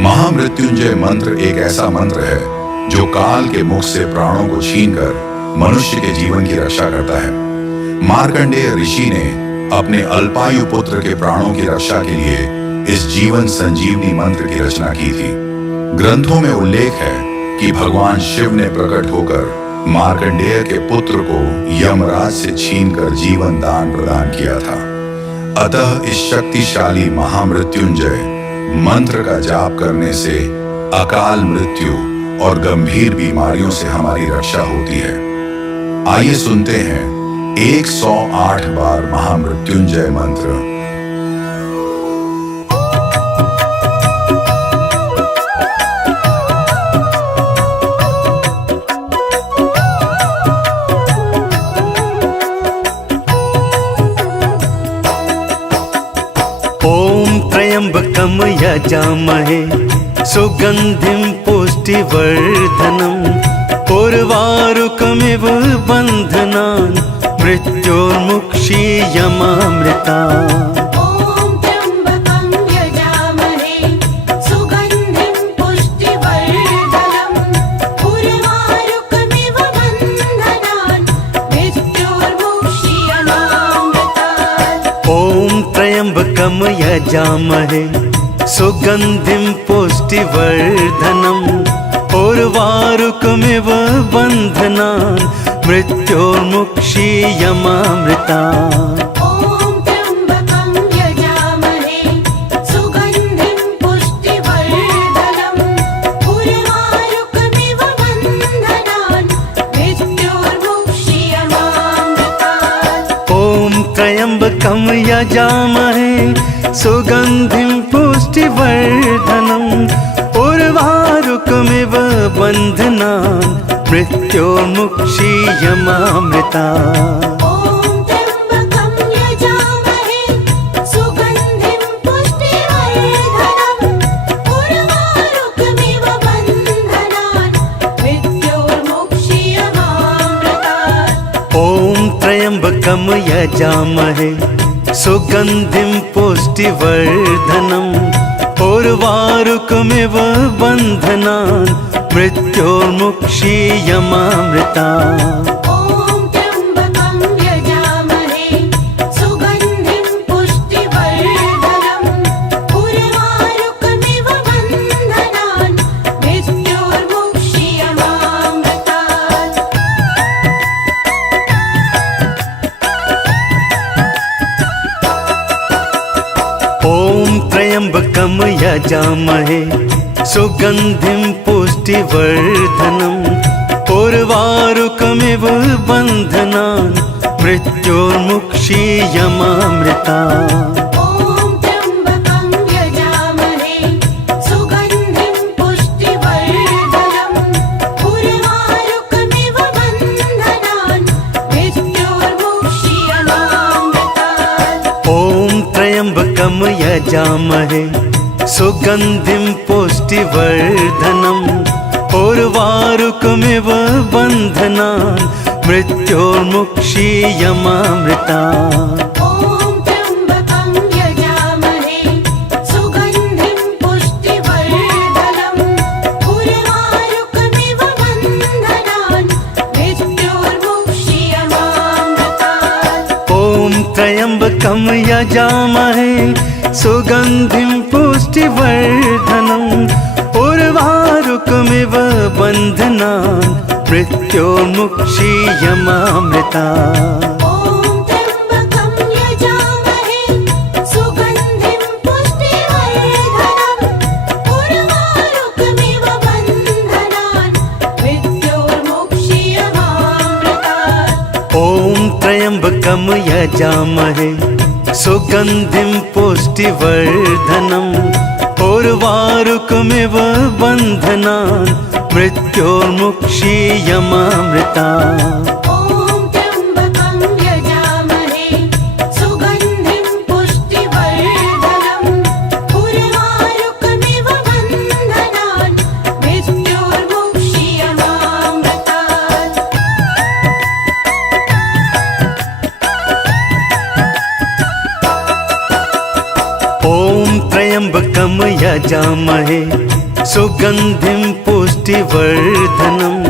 महामृत्युंजय मंत्र एक ऐसा मंत्र है जो काल के मुख से प्राणों को छीनकर मनुष्य के जीवन की रक्षा करता है। मार्कंडेय ऋषि ने अपने अल्पायु पुत्र के प्राणों की रक्षा के लिए इस जीवन संजीवनी मंत्र की रचना की थी। ग्रंथों में उल्लेख है कि भगवान शिव ने प्रकट होकर मार्कंडेय के पुत्र को यमराज से छीनकर जीवन दान प्रदान किया था। अतः इस शक्तिशाली महामृत्युंजय मंत्र का जाप करने से अकाल मृत्यु और गंभीर बीमारियों से हमारी रक्षा होती है। आइए सुनते हैं 108 बार महामृत्युंजय मंत्र। त्र्यंबकं यजामहे सुगंधिं पुष्टिवर्धनम् उर्वारुकमिव बन्धनान् मृत्योर्मुक्षीयमामृतात्। त्र्यंबकं यजामहे सुगंधिं पुष्टिवर्धनम् उर्वारुकमिव बन्धनान् मृत्योर्मुक्षीयमामृतात्। त्र्यंबकं यजामहे सुगंधिं पुष्टिवर्धनम् उर्वारुकमिव बन्धनान् मृत्योर्मुक्षीयमामृतात्। त्र्यंबकं यजामहे सुगंधिं पुष्टिवर्धनम् उर्वारुकमिव बन्धनान् मृत्योर्मुक्षीयमामृतात्। त्र्यंबकं यजामहे सुगंधिं पुष्टिवर्धनम् उर्वारुकमिव बन्धनान् मृत्योर्मुक्षीयमामृतात्। त्र्यंबकं यजामहे सुगंधिं पुष्टिवर्धनम् उर्वारुकमिव बन्धनान् मृत्योर्मुक्षीयमामृतात्। त्र्यंबकं यजामहे सुगंधिं पुष्टिवर्धनम् उर्वारुकमिव बन्धनान् मृत्योर्मुक्षीयमामृतात्। त्र्यंबकं यजामहे सुगंधिं पुष्टिवर्धनम् उर्वारुकमिव बन्धनान् मृत्योर्मुक्षीयमामृतात्। त्र्यंबकं यजामहे सुगन्धिं पुष्टिवर्धनम्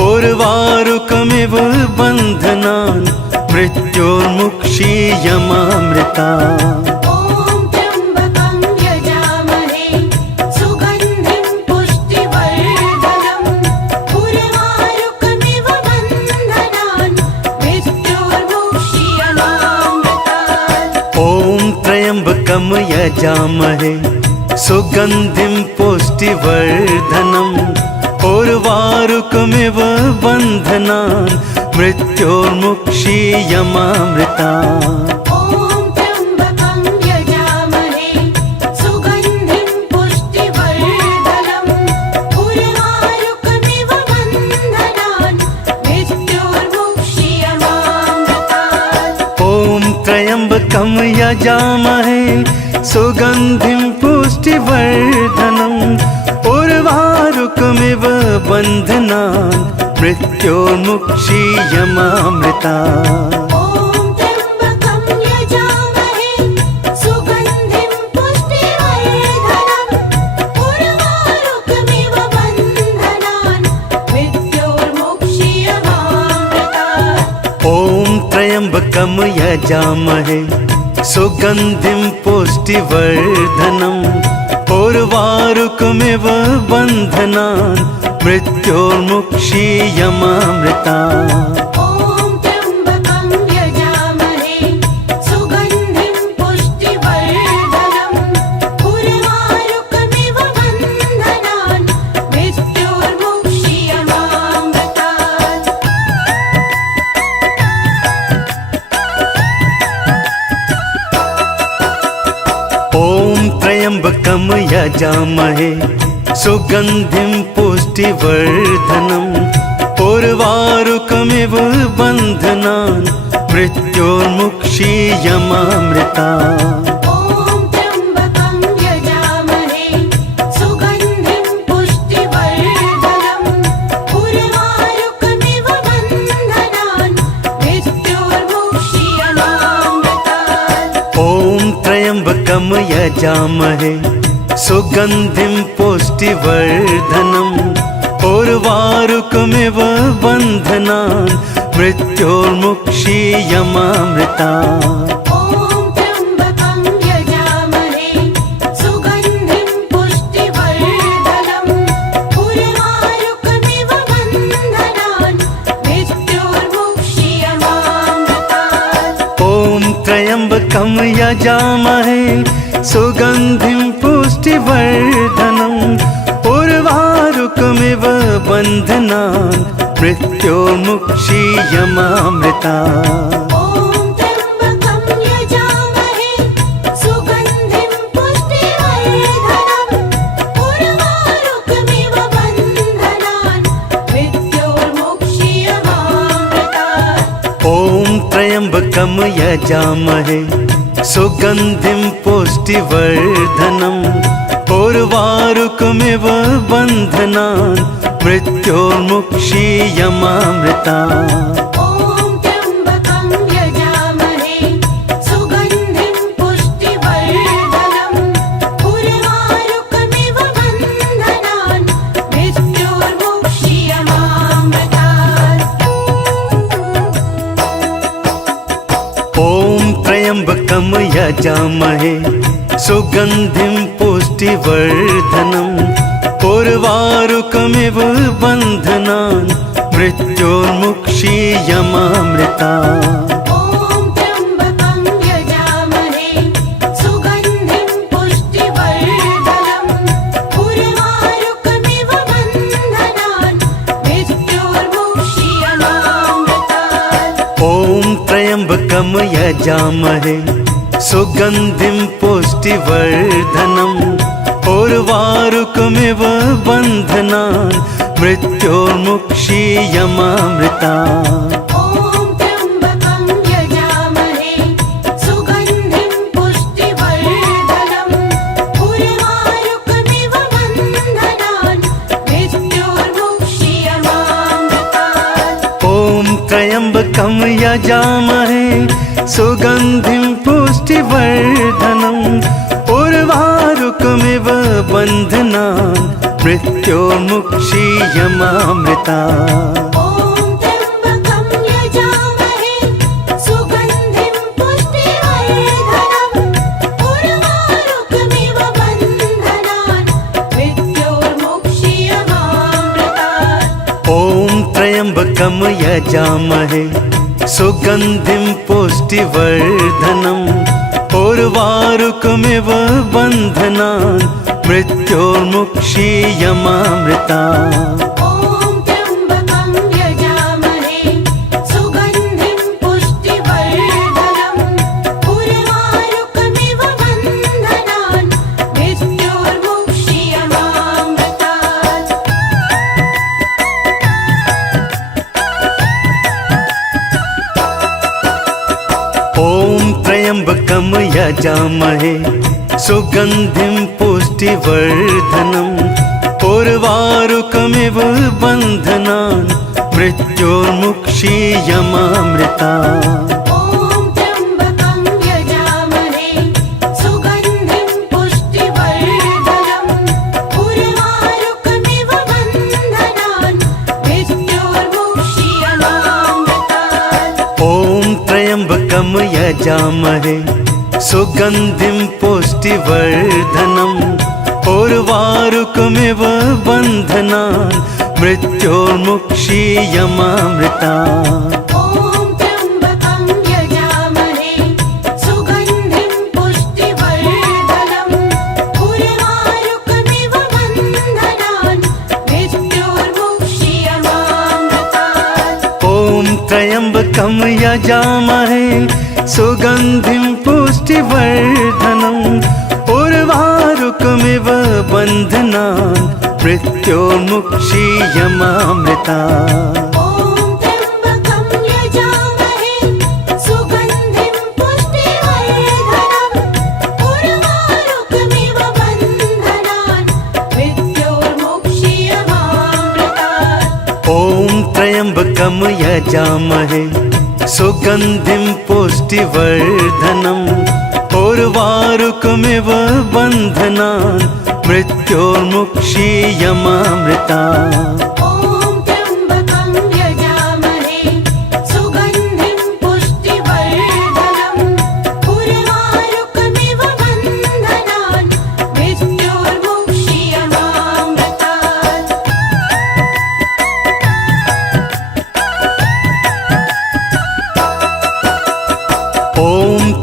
उर्वारुकमिव बन्धनान् मृत्योर्मुक्षीयमामृता। ॐ त्र्यम्बकं यजामहे सुगन्धिं पुष्टिवर्धनम् उर्वारुकमिव बन्धनान् मृत्योर्मुक्षीयमामृतात्। ॐ त्र्यम्बकं यजामहे सुगन्धिं पुष्टिवर्धनम् उर्वारुकमिव बन्धनान् मृत्योर्मुक्षीयमामृता। ॐ त्र्यम्बकं यजामहे सुगन्धिं पुष्टिवर्धनम् उर्वारुकमिव बन्धनान् मृत्योर्मुक्षीयमामृतात्। ॐ त्र्यम्बकं यजामहे सुगन्धिं पुष्टिवर्धनम् उर्वारुकमिव बन्धनान् मृत्योर्मुक्षीयमामृता। ॐ त्र्यम्बकं यजामहे सुगन्धिं पुष्टिवर्धनम् उर्वारुकमिव बन्धनान् मृत्योर्मुक्षीयमामृतात्। ॐ त्र्यम्बकं यजामहे सुगन्धिं पुष्टिवर्धनम् उर्वारुकमिव बन्धनान् मृत्योर्मुक्षीयमामृता। ॐ त्र्यम्बकं यजामहे सुगन्धिं पुष्टिवर्धनम् उर्वारुकमिव बन्धनान् मृत्योर्मुक्षीयमामृतात्। ॐ त्र्यम्बकं यजामहे सुगन्धिं पुष्टिवर्धनम् उर्वारुकमिव बन्धनान् मृत्योर्मुक्षीयमामृता। ॐ त्र्यम्बकं यजामहे सुगन्धिं पुष्टिवर्धनम् उर्वारुकमिव बन्धनान् मृत्योर्मुक्षीयमामृतात्। ॐ त्र्यम्बकं यजामहे सुगन्धिं पुष्टिवर्धनम् उर्वारुकमिव बन्धनान् मृत्योर्मुक्षीयमामृता। ॐ त्र्यम्बकं यजामहे सुगन्धिं पुष्टिवर्धनम् उर्वारुकमिव बन्धनान् मृत्योर्मुक्षीयमामृतात्। ॐ त्र्यम्बकं यजामहे सुगन्धिं पुष्टिवर्धनम् उर्वारुकमिव बन्धनान् मृत्योर्मुक्षीयमामृता। ॐ त्र्यम्बकं यजामहे सुगन्धिं पुष्टिवर्धनम् उर्वारुकमिव बन्धनान् मृत्योर्मुक्षीयमामृतात्। ॐ त्र्यम्बकं यजामहे सुगन्धिं पुष्टिवर्धनम् उर्वारुकमिव बन्धनान् मृत्योर्मुक्षीयमामृता। ॐ त्र्यम्बकं यजामहे सुगन्धिं पुष्टिवर्धनम् उर्वारुकमिव बन्धनान् मृत्योर्मुक्षीयमामृतात्। ॐ त्र्यम्बकं यजामहे सुगन्धिं पुष्टिवर्धनम् उर्वारुकमिव बन्धनान् मृत्योर्मुक्षीयमामृता। ॐ त्र्यम्बकं यजामहे सुगन्धिं पुष्टिवर्धनम् उर्वारुकमिव बन्धनान् मृत्योर्मुक्षीयमामृतात्। ॐ त्र्यम्बकं यजामहे सुगन्धिं पुष्टिवर्धनम् उर्वारुकमिव बन्धनान् मृत्योर्मुक्षीयमामृता। ॐ त्र्यम्बकं यजामहे सुगन्धिं पुष्टिवर्धनम् उर्वारुकमिव बन्धनान् मृत्योर्मुक्षीयमामृतात्। ॐ त्र्यम्बकं यजामहे सुगन्धिं पुष्टिवर्धनम् उर्वारुकमिव बन्धनान् मृत्योर्मुक्षीयमामृता। ॐ त्र्यम्बकं यजामहे सुगन्धिं पुष्टिवर्धनम् उर्वारुकमिव बन्धनान् मृत्योर्मुक्षीयमामृतात्। ॐ त्र्यम्बकं यजामहे सुगन्धिं पुष्टिवर्धनम् उर्वारुकमिव बन्धनान् मृत्योर्मुक्षीयमामृता। ॐ त्र्यम्बकं यजामहे सुगन्धिं पुष्टिवर्धनम् उर्वारुकमिव बन्धनान् मृत्योर्मुक्षीयमामृतात्। ॐ त्र्यम्बकं यजामहे सुगन्धिं पुष्टिवर्धनम् उर्वारुकमिव बन्धनान् मृत्योर्मुक्षीयमामृता। ॐ त्र्यम्बकं यजामहे सुगन्धिं पुष्टिवर्धनम् उर्वारुकमिव बन्धनान् मृत्योर्मुक्षीयमामृतात्। ॐ त्र्यम्बकं यजामहे सुगन्धिं पुष्टिवर्धनम् उर्वारुकमिव बन्धनान् मृत्योर्मुक्षीयमामृता। ॐ त्र्यम्बकं यजामहे सुगन्धिं पुष्टिवर्धनम् उर्वारुकमिव बन्धनान् मृत्योर्मुक्षीयमामृतात्। ॐ त्र्यम्बकं यजामहे सुगन्धिं पुष्टिवर्धनम् उर्वारुकमिव बन्धनान् मृत्योर्मुक्षीयमामृता। ॐ त्र्यम्बकं यजामहे सुगन्धिं पुष्टिवर्धनम् उर्वारुकमिव बन्धनान् मृत्योर्मुक्षीयमामृतात्। ॐ त्र्यम्बकं यजामहे सुगन्धिं पुष्टिवर्धनम् उर्वारुकमिव बन्धनान् मृत्योर्मुक्षीयमामृता। ॐ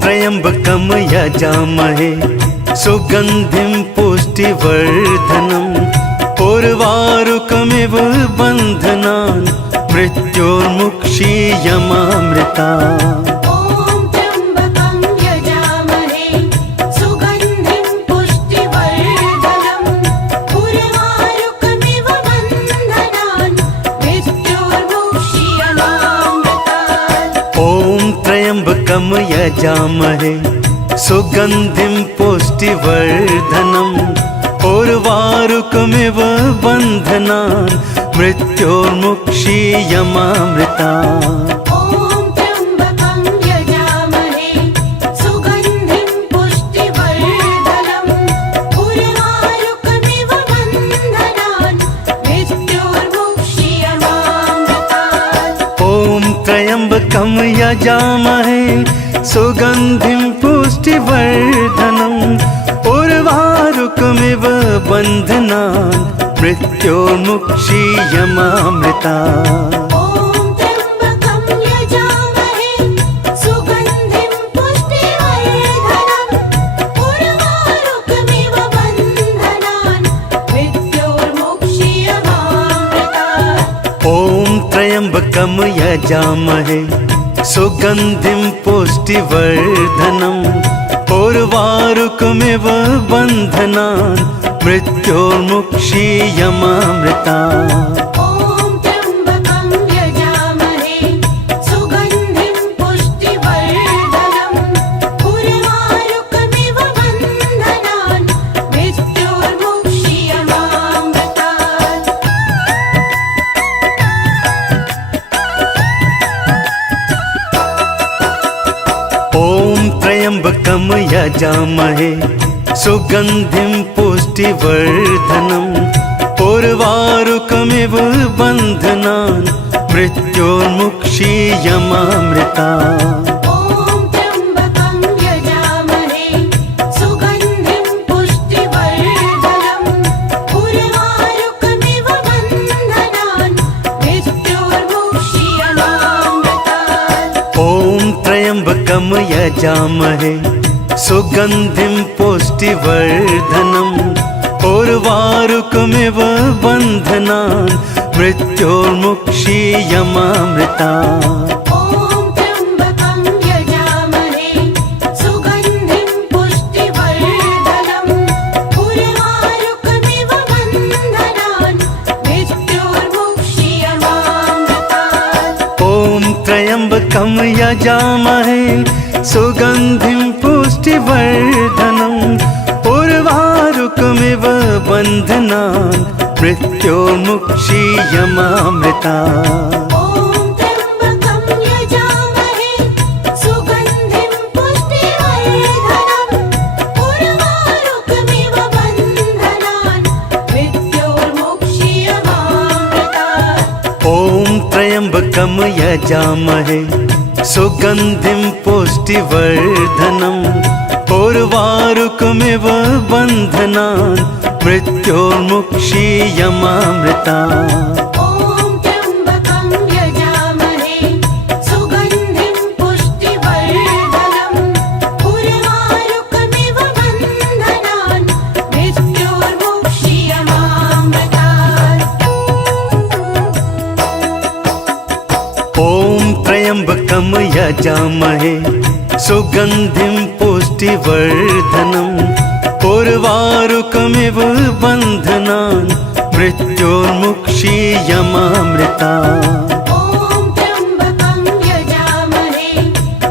त्र्यम्बकं यजामहे सुगन्धिं पुष्टिवर्धनम् उर्वारुकमिव बन्धनान् मृत्योर्मुक्षीयमामृतात्। ॐ त्र्यम्बकं यजामहे सुगन्धिं पुष्टिवर्धनम् उर्वारुकमिव बन्धनान् मृत्योर्मुक्षीयमामृता। ॐ त्र्यम्बकं यजामहे सुगन्धिं पुष्टिवर्धनम् उर्वारुकमिव बन्धनान् मृत्योर्मुक्षीयमामृतात्। ॐ त्र्यम्बकं यजामहे सुगन्धिं पुष्टिवर्धनम् उर्वारुकमिव बन्धनान् मृत्योर्मुक्षीयमामृता। ॐ त्र्यम्बकं यजामहे सुगन्धिं पुष्टिवर्धनम् उर्वारुकमिव बन्धनान् मृत्योर्मुक्षीयमामृतात्। ॐ त्र्यम्बकं यजामहे सुगन्धिं पुष्टिवर्धनम् उर्वारुकमिव बन्धनान् मृत्योर्मुक्षीयमामृता। ॐ त्र्यम्बकं यजामहे सुगन्धिं पुष्टिवर्धनम् उर्वारुकमिव बन्धनान् मृत्योर्मुक्षीयमामृतात्। ॐ त्र्यम्बकं यजामहे सुगन्धिं पुष्टिवर्धनम् उर्वारुकमिव बन्धनान् मृत्योर्मुक्षीयमामृता। ॐ त्र्यम्बकं यजामहे सुगन्धिं पुष्टिवर्धनम् उर्वारुकमिव बन्धनान् मृत्योर्मुक्षीयमामृतात्। त्र्यम्बकं यजामहे सुगन्धिं पुष्टिवर्धनम् उर्वारुकमिव बन्धनान् मृत्योर्मुक्षीयमामृता ॐ त्र्यम्बकं यजामहे सुगन्धिं पुष्टिवर्धनम् उर्वारुकमिव बन्धनान् मृत्योर्मुक्षीयमामृतात् ॐ त्र्यम्बकं यजामहे सुगन्धिं पुष्टिवर्धनम् उर्वारुकमिव बन्धनान् मृत्योर्मुक्षीयमामृता ॐ त्र्यम्बकं यजामहे सुगन्धिं पुष्टिवर्धनम् उर्वारुकमिव बन्धनान् मृत्योर्मुक्षीयमामृतात् ॐ त्र्यम्बकं यजामहे सुगन्धिं पुष्टिवर्धनम् उर्वारुकमिव बन्धनान् मृत्योर्मुक्षीयमामृता ॐ त्र्यम्बकं यजामहे सुगन्धिं पुष्टिवर्धनम् उर्वारुकमिव बन्धनान् मृत्योर्मुक्षीयमामृतात् ॐ त्र्यम्बकं यजामहे सुगन्धिं पुष्टिवर्धनम् उर्वारुकमिव बन्धनान् मृत्योर्मुक्षीयमामृता ॐ त्र्यम्बकं यजामहे सुगन्धिं पुष्टिवर्धनम् उर्वारुकमिव बन्धनान् मृत्योर्मुक्षीयमामृतात् ॐ त्र्यम्बकं यजामहे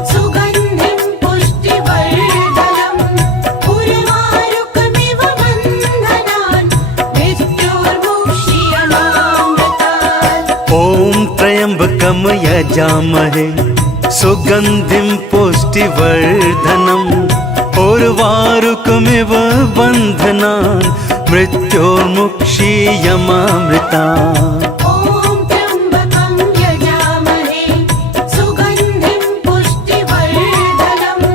सुगन्धिं पुष्टिवर्धनम् उर्वारुकमिव बन्धनान् मृत्योर्मुक्षीयमामृता ॐ त्र्यम्बकं यजामहे सुगन्धिं पुष्टिवर्धनम् उर्वारुकमिव बन्धनान् मृत्योर्मुक्षीयमामृतात् ॐ त्र्यम्बकं यजामहे सुगन्धिं पुष्टिवर्धनम्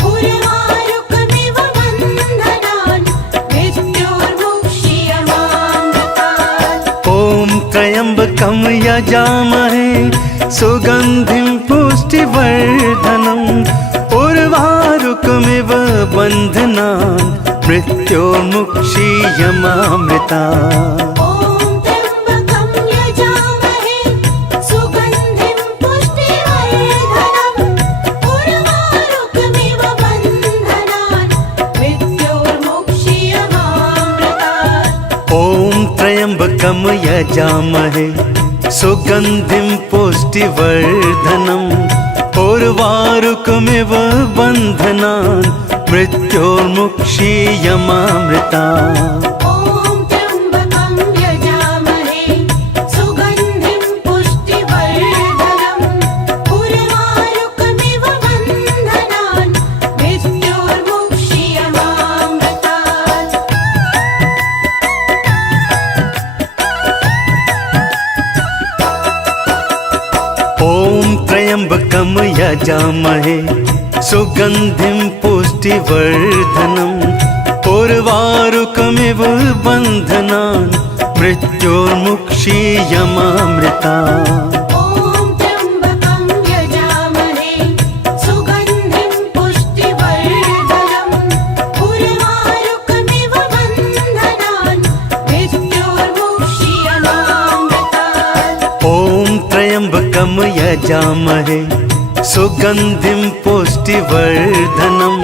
उर्वारुकमिव बन्धनान् मृत्योर्मुक्षीयमामृता ॐ त्र्यम्बकं यजामहे सुगन्धिं पुष्टिवर्धनम् उर्वारुकमिव बन्धनान् मृत्योर्मुक्षीयमामृतात् ॐ त्र्यम्बकं यजामहे सुगन्धिं पुष्टिवर्धनम् उर्वारुकमिव बन्धनान् मृत्योर्मुक्षीयमामृता ॐ त्र्यम्बकं यजामहे सुगन्धिं पुष्टिवर्धनम् उर्वारुकमिव बन्धनान् मृत्योर्मुक्षीयमामृतात् ॐ त्र्यम्बकं यजामहे सुगन्धिं पुष्टिवर्धनम् उर्वारुकमिव बन्धनान् मृत्योर्मुक्षीयमामृता ॐ त्र्यम्बकं यजामहे सुगन्धिं पुष्टिवर्धनम् उर्वारुकमिव बन्धनान् मृत्योर्मुक्षीयमामृतात् ॐ त्र्यम्बकं यजामहे सुगन्धिं पुष्टिवर्धनम् उर्वारुकमिव बन्धनान् मृत्योर्मुक्षीयमामृता ॐ त्र्यम्बकं यजामहे सुगन्धिं पुष्टिवर्धनम् उर्वारुकमिव बन्धनान् मृत्योर्मुक्षीयमामृतात् ॐ त्र्यम्बकं यजामहे सुगन्धिं पुष्टिवर्धनम्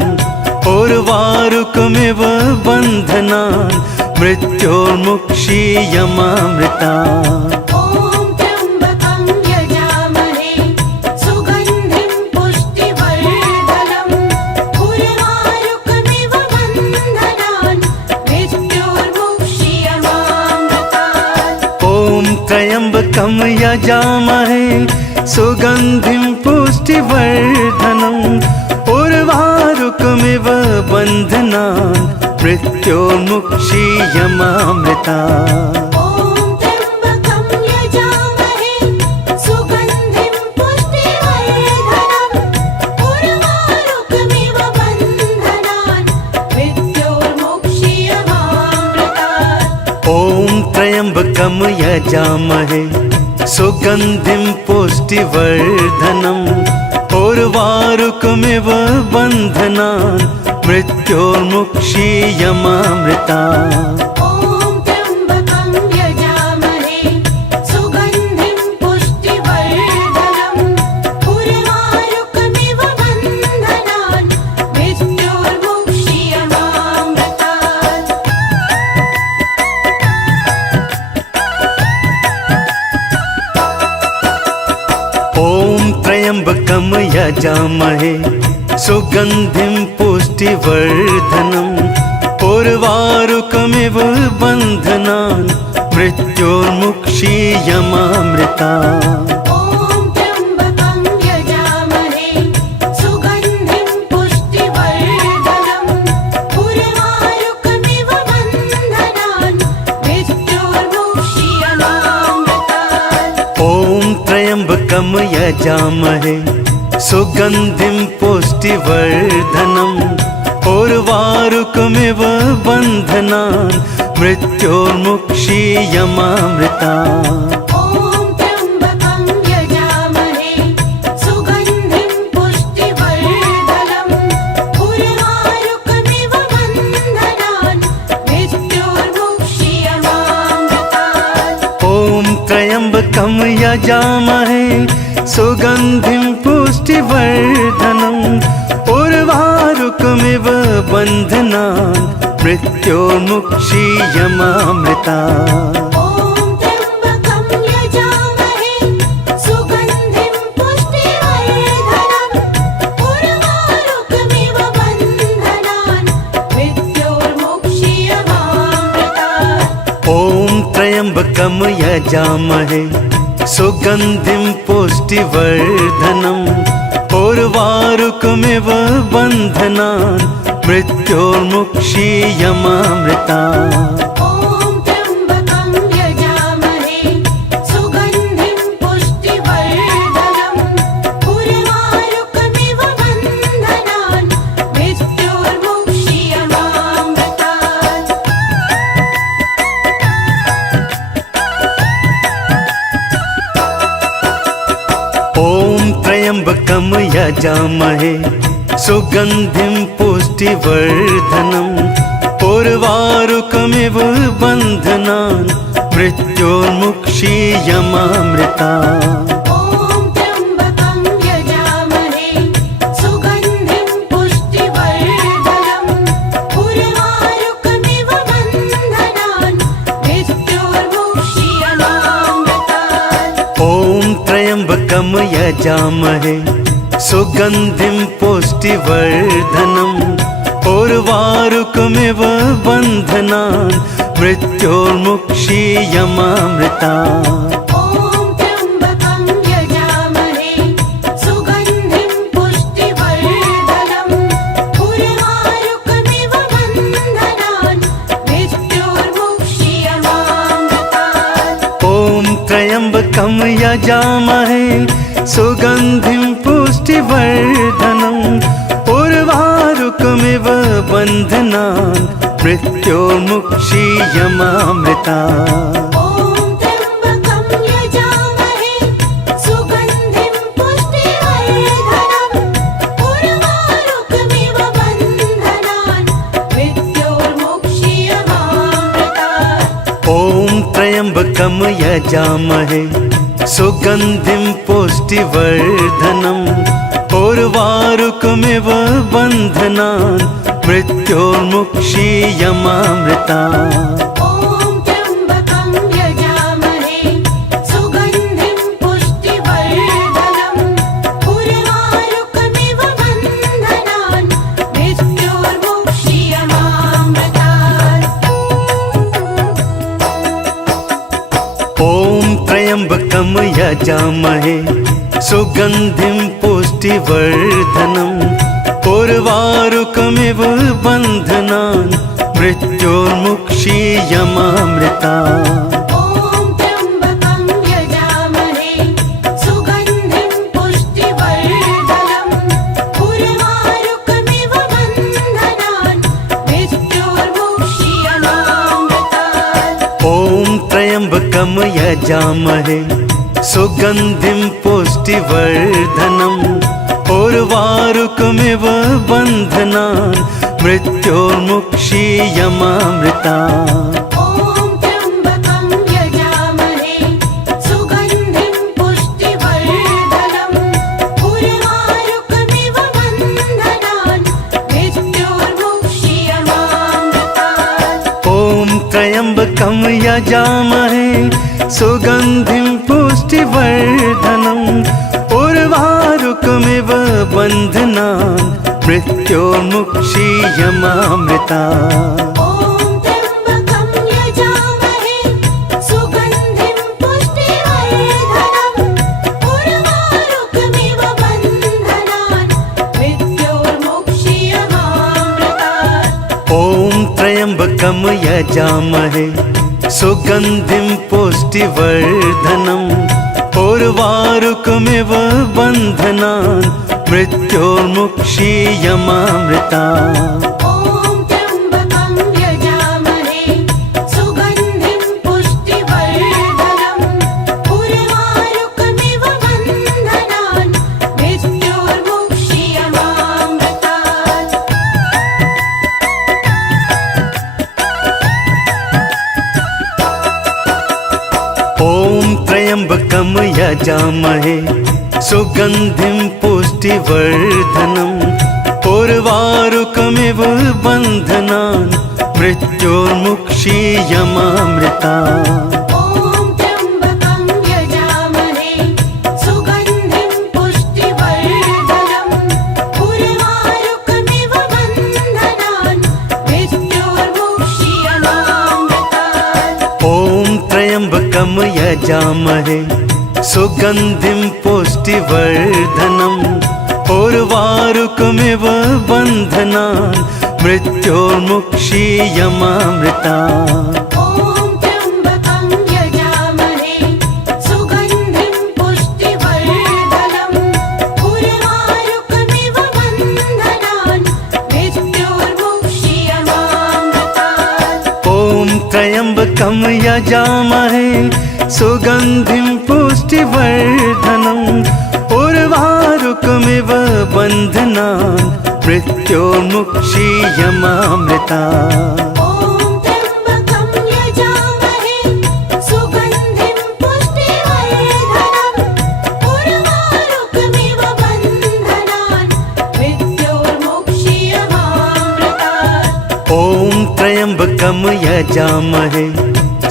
उर्वारुकमिव बन्धनान् मृत्योर्मुक्षीयमामृता ॐ त्र्यम्बकं यजामहे सुगन्धिं पुष्टिवर्धनम् उर्वारुकमिव बन्धनान् मृत्योर्मुक्षीयमामृतात् ॐ त्र्यम्बकं यजामहे सुगन्धिं पुष्टिवर्धनम् उर्वारुकमिव बन्धनान् मृत्योर्मुक्षीयमामृता ॐ त्र्यम्बकं यजामहे सुगन्धिं पुष्टिवर्धनम् उर्वारुकमिव बन्धनान् मृत्योर्मुक्षीयमामृतात्। ॐ त्र्यम्बकं यजामहे सुगन्धिं पुष्टिवर्धनम् उर्वारुकमिव बन्धनान् मृत्योर्मुक्षीयमामृतात्। ॐ त्र्यम्बकं यजामहे सुगन्धिं पुष्टिवर्धनम् उर्वारुकमिव बन्धनान् मृत्योर्मुक्षीयमामृतात्। ॐ त्र्यम्बकं यजामहे सुगन्धिं पुष्टिवर्धनम् उर्वारुकमिव बन्धनान् मृत्योर्मुक्षीयमामृतात्। ॐ त्र्यम्बकं यजामहे सुगन्धिं पुष्टिवर्धनम् उर्वारुकमिव बन्धनान् मृत्योर्मुक्षीयमामृतात्। ॐ त्र्यम्बकं यजामहे सुगन्धिं पुष्टिवर्धनम् उर्वारुकमिव बन्धनान् मृत्योर्मुक्षीयमामृतात्। ॐ त्र्यम्बकं यजामहे सुगन्धिं पुष्टिवर्धनम् उर्वारुकमिव बन्धनान् मृत्योर्मुक्षीयमामृतात्। ॐ त्र्यम्बकं यजामहे सुगन्धिं पुष्टिवर्धनम् उर्वारुकमिव बन्धनान् मृत्योर्मुक्षीयमामृतात्। ॐ त्र्यम्बकं यजामहे सुगन्धिं पुष्टिवर्धनम् उर्वारुकमिव बन्धनान् मृत्योर्मुक्षीयमामृतात्। ॐ त्र्यम्बकं यजामहे सुगन्धिं पुष्टिवर्धनम् उर्वारुकमिव बन्धनान् मृत्योर्मुक्षीयमामृतात्। ॐ त्र्यम्बकं यजामहे सुगन्धिं पुष्टिवर्धनम् उर्वारुकमिव बन्धनान् मृत्योर्मुक्षीयमामृतात्। ॐ त्र्यम्बकं यजामहे सुगन्धिं पुष्टिवर्धनम् उर्वारुकमिव बन्धनान् मृत्योर्मुक्षीयमामृतात्। ॐ त्र्यम्बकं यजामहे सुगन्धिं पुष्टिवर्धनम् उर्वारुकमिव बन्धनान् मृत्योर्मुक्षीयमामृतात्। ॐ त्र्यम्बकं यजामहे सुगन्धिं पुष्टिवर्धनम् उर्वारुकमिव बन्धनान् मृत्योर्मुक्षीयमामृतात्। ॐ त्र्यम्बकं यजामहे सुगन्धिं पुष्टिवर्धनम् उर्वारुकमिव बन्धनान् मृत्योर्मुक्षीयमामृतात्। ॐ त्र्यम्बकं यजामहे सुगन्धिं पुष्टिवर्धनम् उर्वारुकमिव बन्धनान् मृत्योर्मुक्षीयमामृतात्। ॐ त्र्यम्बकं यजामहे सुगन्धिं पुष्टिवर्धनम् उर्वारुकमिव बन्धनान् मृत्योर्मुक्षीयमामृतात्। ॐ त्र्यम्बकं यजामहे सुगन्धिं पुष्टिवर्धनम् उर्वारुकमिव बन्धनान् मृत्योर्मुक्षीयमामृतात्। ॐ त्र्यम्बकं यजामहे सुगन्धिं पुष्टिवर्धनम् उर्वारुकमिव बन्धनान् मृत्योर्मुक्षीयमामृतात्। ॐ त्र्यम्बकं यजामहे सुगन्धिं पुष्टिवर्धनम् उर्वारुकमिव बन्धनान् मृत्योर्मुक्षीयमामृतात्। ॐ त्र्यम्बकं यजामहे सुगन्धिं पुष्टिवर्धनम् उर्वारुकमिव बन्धनान् मृत्योर्मुक्षीयमामृतात् ॐ त्र्यम्बकं यजामहे सुगन्धिं पुष्टिवर्धनम् उर्वारुकमिव बन्धनान् मृत्योर्मुक्षीयमामृतात् ॐ त्र्यम्बकं यजामहे सुगन्धिं पुष्टिवर्धनम् उर्वारुकमिव बन्धनान् मृत्योर्मुक्षीयमामृतात् ॐ त्र्यम्बकं यजामहे सुगन्धिं पुष्टिवर्धनम् उर्वारुकमिव बन्धनान् मृत्योर्मुक्षीयमामृतात् ॐ त्र्यम्बकं यजामहे सुगन्धिं पुष्टिवर्धनम् उर्वारुकमिव बन्धनान् मृत्योर्मुक्षीयमामृतात् ॐ त्र्यम्बकं यजामहे सुगन्धिं पुष्टिवर्धनम् उर्वारुकमिव बन्धनान् मृत्योर्मुक्षीयमामृतात् ॐ त्र्यम्बकं यजामहे सुगन्धिं पुष्टिवर्धनम् उर्वारुकमिव बन्धनान् मृत्योर्मुक्षीयमामृतात् ॐ त्र्यम्बकं यजामहे सुगन्धिं पुष्टिवर्धनम् उर्वारुकमिव बन्धनान् मृत्योर्मुक्षीयमामृतात् ॐ त्र्यम्बकं यजामहे सुगन्धिं पुष्टिवर्धनम् उर्वारुकमिव बन्धनान् मृत्योर्मुक्षीयमामृतात् ॐ त्र्यम्बकं यजामहे सुगन्धिं पुष्टिवर्धनम् उर्वारुकमिव बन्धनान् मृत्योर्मुक्षीयमामृतात् ॐ त्र्यम्बकं यजामहे सुगन्धिं पुष्टिवर्धनम् उर्वारुकमिव बन्धनान् मृत्योर्मुक्षीयमामृतात् ॐ त्र्यम्बकं यजामहे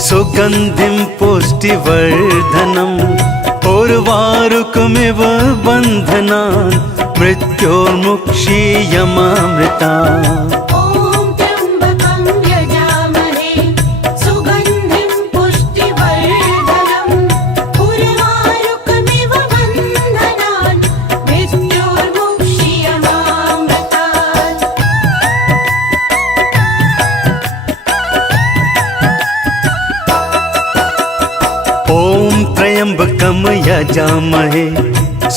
सुगन्धिं पुष्टिवर्धनम् उर्वारुकमिव बन्धनान् मृत्योर्मुक्षीयमामृतात् ॐ त्र्यम्बकं यजामहे सुगन्धिं पुष्टिवर्धनम् उर्वारुकमिव बन्धनान् मृत्योर्मुक्षीयमामृतात् ॐ त्र्यम्बकं यजामहे सुगन्धिं पुष्टिवर्धनम् उर्वारुकमिव बन्धनान् मृत्योर्मुक्षीयमामृतात् ॐ त्र्यम्बकं यजामहे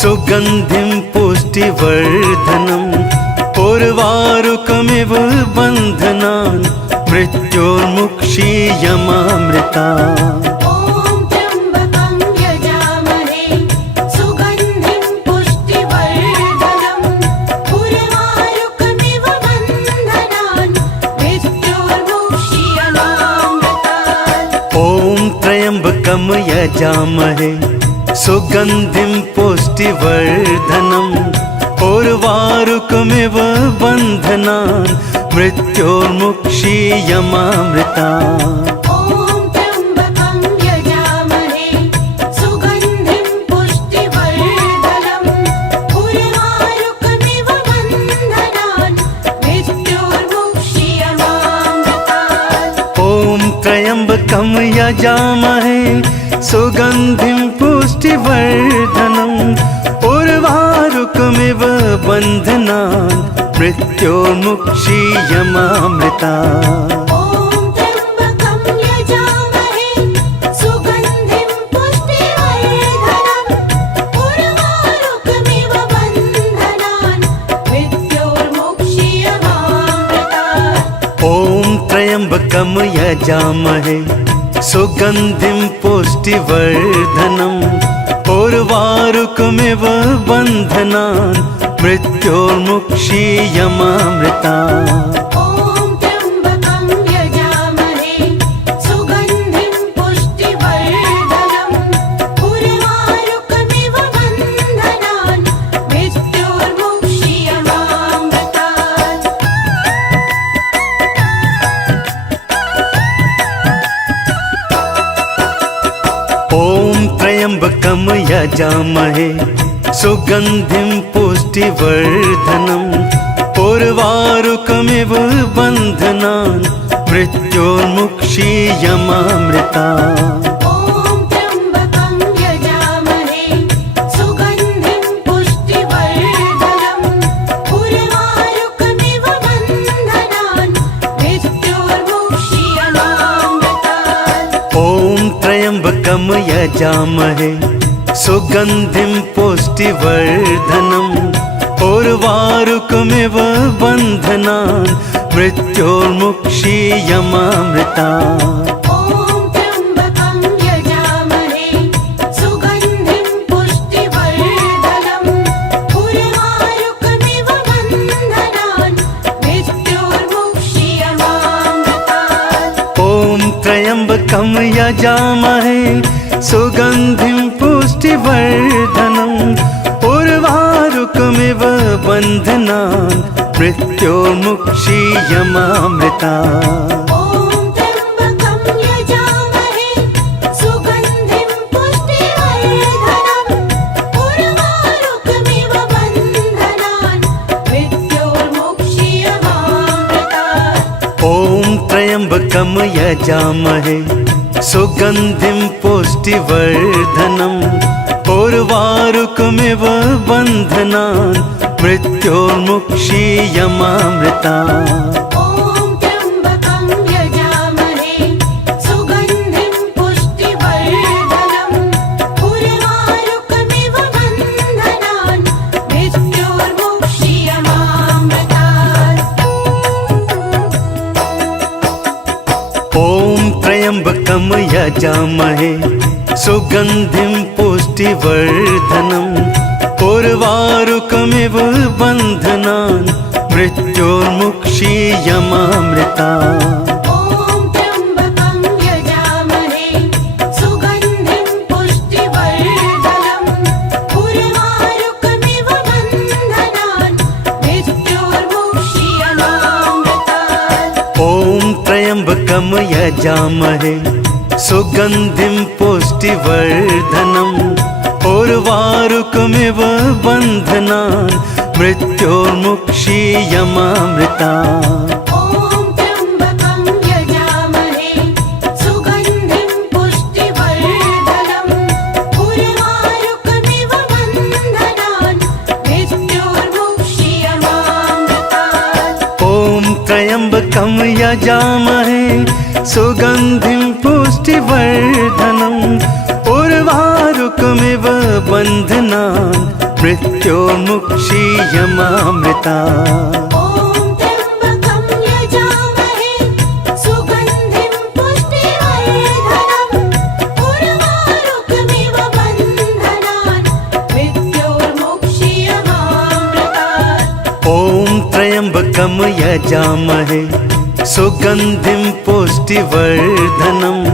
सुगन्धिं पुष्टिवर्धनम् उर्वारुकमिव बन्धनान् मृत्योर्मुक्षीयमामृतात् ॐ त्र्यम्बकं यजामहे सुगन्धिं पुष्टिवर्धनम् उर्वारुकमिव बन्धनान् मृत्योर्मुक्षीयमामृतात् ॐ त्र्यम्बकं यजामहे सुगन्धिं पुष्टिवर्धनम् उर्वारुकमिव बन्धनान् मृत्योर्मुक्षीयमामृतात् ॐ त्र्यम्बकं यजामहे सुगन्धिं पुष्टिवर्धनम् उर्वारुकमिव बन्धनान् मृत्योर्मुक्षीयमामृतात् ॐ त्र्यम्बकं यजामहे सुगन्धिं पुष्टिवर्धनम् उर्वारुकमिव बन्धनान् मृत्योर्मुक्षीयमामृतात् ॐ त्र्यम्बकं यजामहे सुगन्धिं पुष्टिवर्धनम् उर्वारुकमिव बन्धनान् मृत्योर्मुक्षीयमामृतात् ॐ त्र्यम्बकं यजामहे सुगन्धिं पुष्टिवर्धनम् उर्वारुकमिव बन्धनान् मृत्योर्मुक्षीयमामृता ॐ त्र्यम्बकं यजामहे सुगन्धिं पुष्टिवर्धनम् उर्वारुकमिव बन्धनान् मृत्योर्मुक्षीयमामृतात् ॐ त्र्यम्बकं यजामहे सुगन्धिं पुष्टिवर्धनम् उर्वारुकमिव बन्धनान् मृत्योर्मुक्षीयमामृता ॐ त्र्यम्बकं यजामहे सुगन्धिं पुष्टिवर्धनम् उर्वारुकमिव बन्धनान् मृत्योर्मुक्षीयमामृतात् ॐ त्र्यम्बकं यजामहे सुगन्धिं पुष्टिवर्धनम् उर्वारुकमिव बन्धनान् मृत्योर्मुक्षीयमामृता ॐ त्र्यम्बकं यजामहे सुगन्धिं पुष्टिवर्धनम् उर्वारुकमिव बन्धनान् मृत्योर्मुक्षीयमामृतात् ॐ त्र्यम्बकं यजामहे सुगन्धिं पुष्टिवर्धनम् उर्वारुकमिव बन्धनान् मृत्योर्मुक्षीयमामृता ॐ त्र्यम्बकं यजामहे सुगन्धिं पुष्टिवर्धनम् उर्वारुकमिव बन्धनान् मृत्योर्मुक्षीयमामृतात् ॐ त्र्यम्बकं यजामहे सुगन्धिं पुष्टिवर्धनम् उर्वारुकमिव बन्धनान् मृत्योर्मुक्षीयमामृता ॐ त्र्यम्बकं यजामहे सुगन्धिं पुष्टिवर्धनम् उर्वारुकमिव बन्धनान् मृत्योर्मुक्षीयमामृतात् ॐ त्र्यम्बकं यजामहे सुगन्धिं पुष्टिवर्धनम् उर्वारुकमिव बन्धनान् मृत्योर्मुक्षीयमामृता ॐ त्र्यम्बकं यजामहे सुगन्धिं पुष्टिवर्धनम् उर्वारुकमिव बन्धनान् मृत्योर्मुक्षीयमामृतात् ॐ त्र्यम्बकं यजामहे सुगन्धिं पुष्टिवर्धनम् उर्वारुकमिव बन्धनान् मृत्योर्मुक्षीयमामृता ॐ त्र्यम्बकं यजामहे सुगन्धिं पुष्टिवर्धनम् उर्वारुकमिव बन्धनान् मृत्योर्मुक्षीयमामृतात् ॐ त्र्यम्बकं यजामहे सुगन्धिं पुष्टिवर्धनम् उर्वारुकमिव बन्धनान् मृत्योर्मुक्षीयमामृता ॐ त्र्यम्बकं यजामहे सुगन्धिं पुष्टिवर्धनम् उर्वारुकमिव बन्धनान् मृत्योर्मुक्षीयमामृतात् ॐ त्र्यम्बकं यजामहे सुगन्धिं पुष्टिवर्धनम्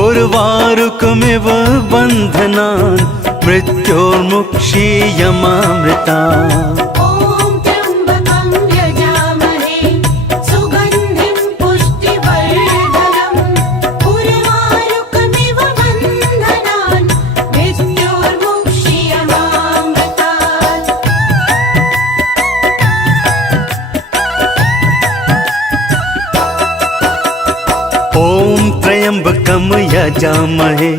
उर्वारुकमिव बन्धनान् मृत्योर्मुक्षीयमामृता ॐ त्र्यम्बकं यजामहे सुगन्धिं पुष्टिवर्धनम् उर्वारुकमिव बन्धनान् मृत्योर्मुक्षीयमामृतात् ॐ त्र्यम्बकं यजामहे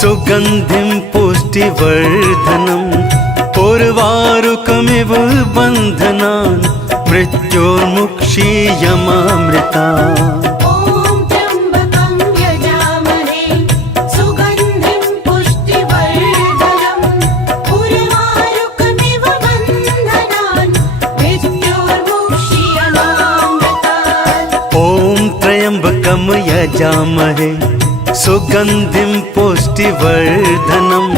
सुगन्धिं पुष्टिवर्धनम् उर्वारुकमिव बन्धनान् मृत्योर्मुक्षीयमामृता ॐ त्र्यम्बकं यजामहे सुगन्धिं पुष्टिवर्धनम् उर्वारुकमिव बन्धनान् मृत्योर्मुक्षीयमामृतात् ॐ त्र्यम्बकं यजामहे सुगन्धिं पुष्टिवर्धनम्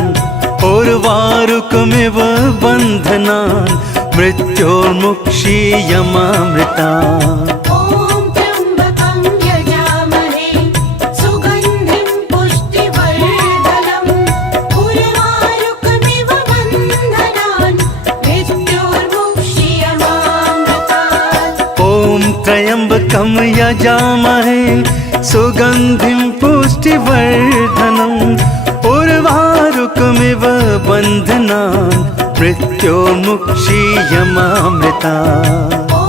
उर्वारुकमिव बन्धनान् मृत्योर्मुक्षीयमामृता ॐ त्र्यम्बकं यजामहे सुगन्धिं पुष्टिवर्धनम् उर्वारुकमिव बन्धनान् मृत्योर्मुक्षीयमामृतात् ॐ त्र्यम्बकं यजामहे सुगन्धिं पुष्टिवर्धनम् उर्वारुकमिव बन्धनान् मृत्योर्मुक्षीयमामृता ॐ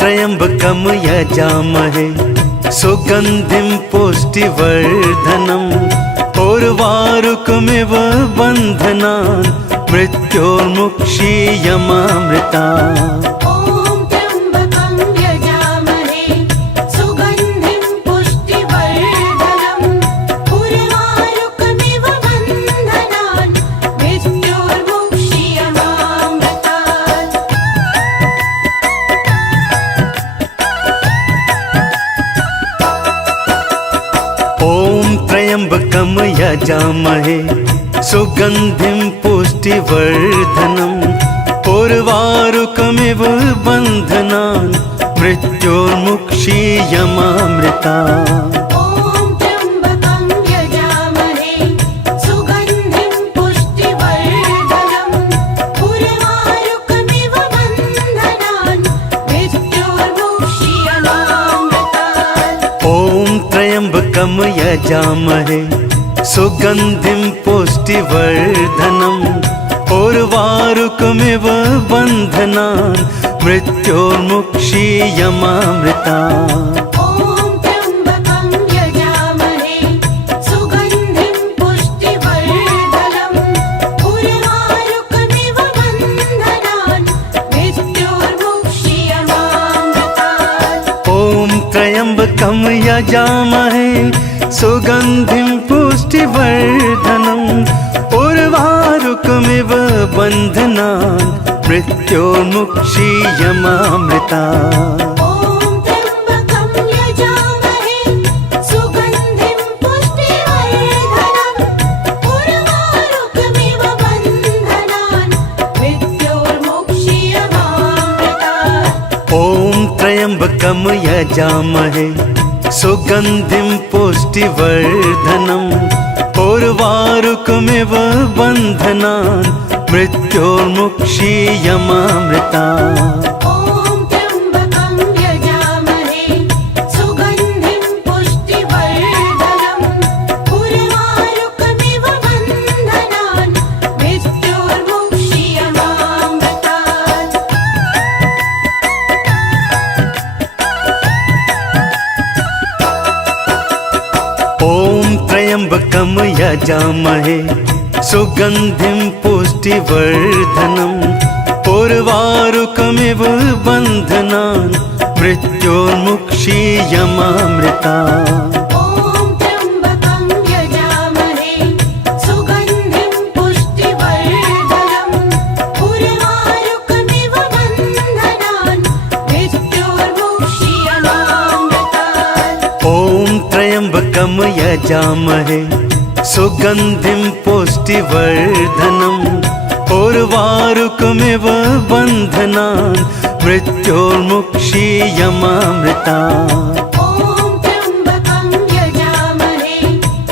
त्र्यम्बकं यजामहे सुगन्धिं पुष्टिवर्धनम् उर्वारुकमिव बन्धनान् मृत्योर्मुक्षीयमामृतात् ॐ त्र्यम्बकं यजामहे सुगन्धिं पुष्टिवर्धनम् उर्वारुकमिव बन्धनान् मृत्योर्मुक्षीयमामृता ॐ त्र्यम्बकं यजामहे सुगन्धिं पुष्टिवर्धनम् उर्वारुकमिव बन्धनान् मृत्योर्मुक्षीयमामृतात् ॐ त्र्यम्बकं यजामहे सुगन्धिं पुष्टिवर्धनम् उर्वारुकमिव बन्धनान् मृत्योर्मुक्षीयमामृता ॐ त्र्यम्बकं यजामहे सुगन्धिं पुष्टिवर्धनम् उर्वारुकमिव बन्धनान् मृत्योर्मुक्षीयमामृतात् ॐ त्र्यम्बकं यजामहे सुगन्धिं पुष्टिवर्धनम् उर्वारुकमिव बन्धनान् मृत्योर्मुक्षीयमामृता ॐ त्र्यम्बकं यजामहे सुगन्धिं पुष्टिवर्धनम् उर्वारुकमिव बन्धनान् मृत्योर्मुक्षीयमामृतात् ॐ त्र्यम्बकं यजामहे सुगन्धिं पुष्टिवर्धनम् उर्वारुकमिव बन्धनान् मृत्योर्मुक्षीयमामृता ॐ त्र्यम्बकं यजामहे सुगन्धिं पुष्टिवर्धनम् उर्वारुकमिव बन्धनान् मृत्योर्मुक्षीयमामृतात् ॐ त्र्यम्बकं यजामहे सुगन्धिं पुष्टिवर्धनम् उर्वारुकमिव बन्धनान् मृत्योर्मुक्षीयमामृता ॐ त्र्यम्बकं यजामहे सुगन्धिं पुष्टिवर्धनम् उर्वारुकमिव बन्धनान् मृत्योर्मुक्षीयमामृतात् ॐ त्र्यम्बकं यजामहे सुगन्धिं पुष्टिवर्धनम् उर्वारुकमिव बन्धनान् मृत्योर्मुक्षीयमामृता ॐ त्र्यम्बकं यजामहे सुगन्धिं पुष्टिवर्धनम् उर्वारुकमिव बन्धनान् मृत्योर्मुक्षीयमामृतात् ॐ त्र्यम्बकं यजामहे सुगन्धिं पुष्टिवर्धनम् उर्वारुकमिव बन्धनान् मृत्योर्मुक्षीयमामृता ॐ त्र्यम्बकं यजामहे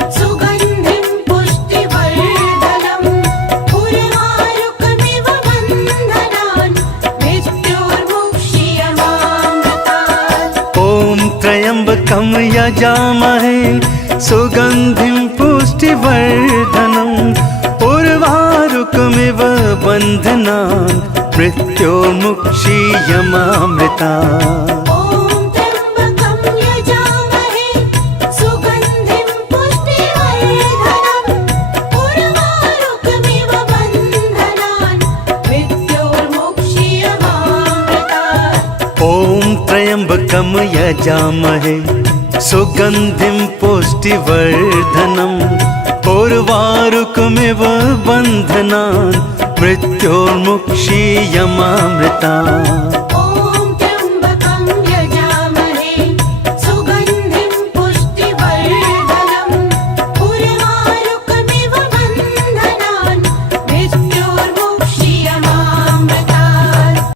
सुगन्धिं पुष्टिवर्धनम् उर्वारुकमिव बन्धनान् मृत्योर्मुक्षीयमामृतात् ॐ त्र्यम्बकं यजामहे सुगन्धिं पुष्टिवर्धनम् उर्वारुकमिव बन्धनान् मृत्योर्मुक्षीयमामृता ॐ त्र्यम्बकं यजामहे सुगन्धिं पुष्टिवर्धनम् उर्वारुकमिव बन्धनान् मृत्योर्मुक्षीयमामृतात् ॐ त्र्यम्बकं यजामहे सुगन्धिं पुष्टिवर्धनम् उर्वारुकमिव बन्धनान् मृत्योर्मुक्षीयमामृतात्